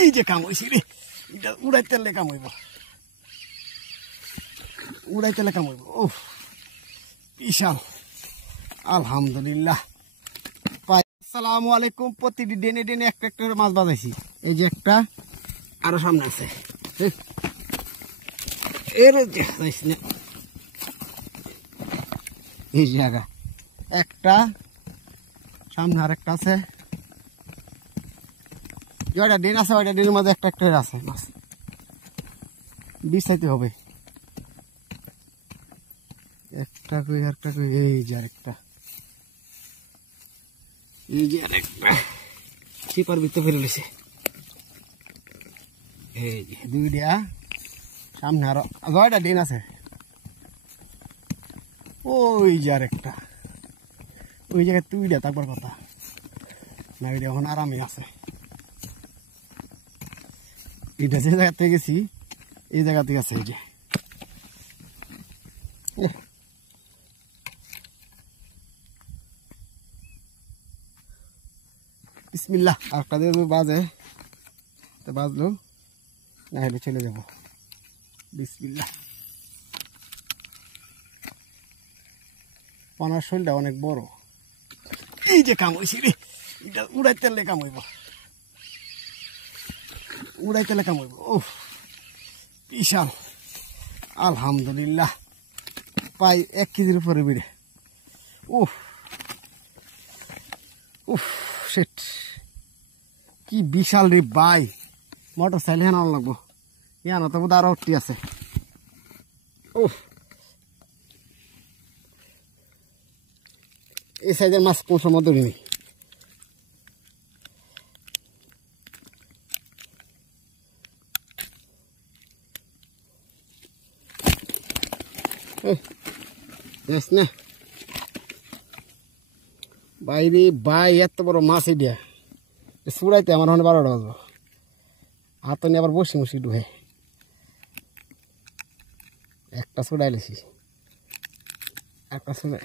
এই যে কাম হয়েছি রে, এটা উড়াইতে কাম হইব, উড়াইতে কাম হইব। ও বিশাল, আলহামদুলিল্লাহ। আসসালামু আলাইকুম। প্রতিটি ডেনে ডেনে একটা একটা মাছ বাজাইছি। এই যে একটা, আরো সামনে আছে, এর এই জায়গা একটা, সামনে আর একটা আছে। ওইটা ডেন আছে, ওইটা ডেনের মাঝে একটা একটা আছে মাছ, বিছাইতে হবে। একটা কই একটা কই, এই যে আরেকটা, এই যে আরেকটা চিপার ভিতরে ফেলে লেছে। এই যে দুইটা, সামনে আরো ওইটা ডেন আছে। ওই যে আরেকটা, ওই জায়গায় তুইটা থাকবার কথা না, ওইটা এখন আরামে আছে। এটা যে জায়গাতে গেছি এই জায়গাতে আছে। এই যে বিসমিল্লাহ, আরেকটা দিয়ে বাজে তো বাজলো, না হলে চলে যাব। বিসমিল্লাহ। পানার শোলটা অনেক বড়। এই যে কাম হয়েছি রে, এটা উড়াইতে কাম হইব, উড়াইতে কাম হইব। ও বিশাল, আলহামদুলিল্লাহ। প্রায় 1 কেজির উপরে বেড়ে। উফ উফ সেট, কি বিশাল রে ভাই। মোটর সাইকেল হেন লাগবো, ইয়ানো তো বোধ আরো উঠতে আছে। উফ, এই সাইজের মাছ কোন সময় ধরিনি। না বাইরে ভাই, এত বড় মাছ এটা চুড়াইতে আমার মনে 12টা বাজবো। হাত নিয়ে আবার বসি বসি ডুহে একটা চুড়াই লেছি, একটা চুড়াই।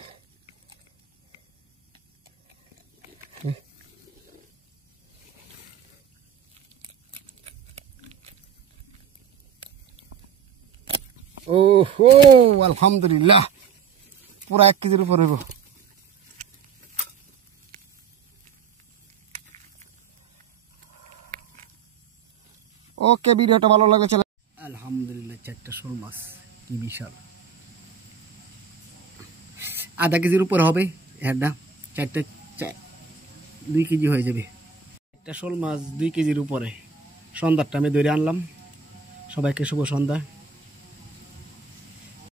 ও হো, আলহামদুলিল্লাহ, পুরা 1 কেজির উপর হইব। ওকে, ভিডিওটা ভালো লাগলে চলে। আলহামদুলিল্লাহ, 4টা শোল মাছ, কি বিশাল। আধা কেজির উপর হবে হ্যাঁ, 4টা 2 কেজি হয়ে যাবে। একটা শোল মাছ 2 কেজির উপরে। সন্ধ্যার টাইমে ধরে আনলাম। সবাইকে শুভ সন্ধ্যা।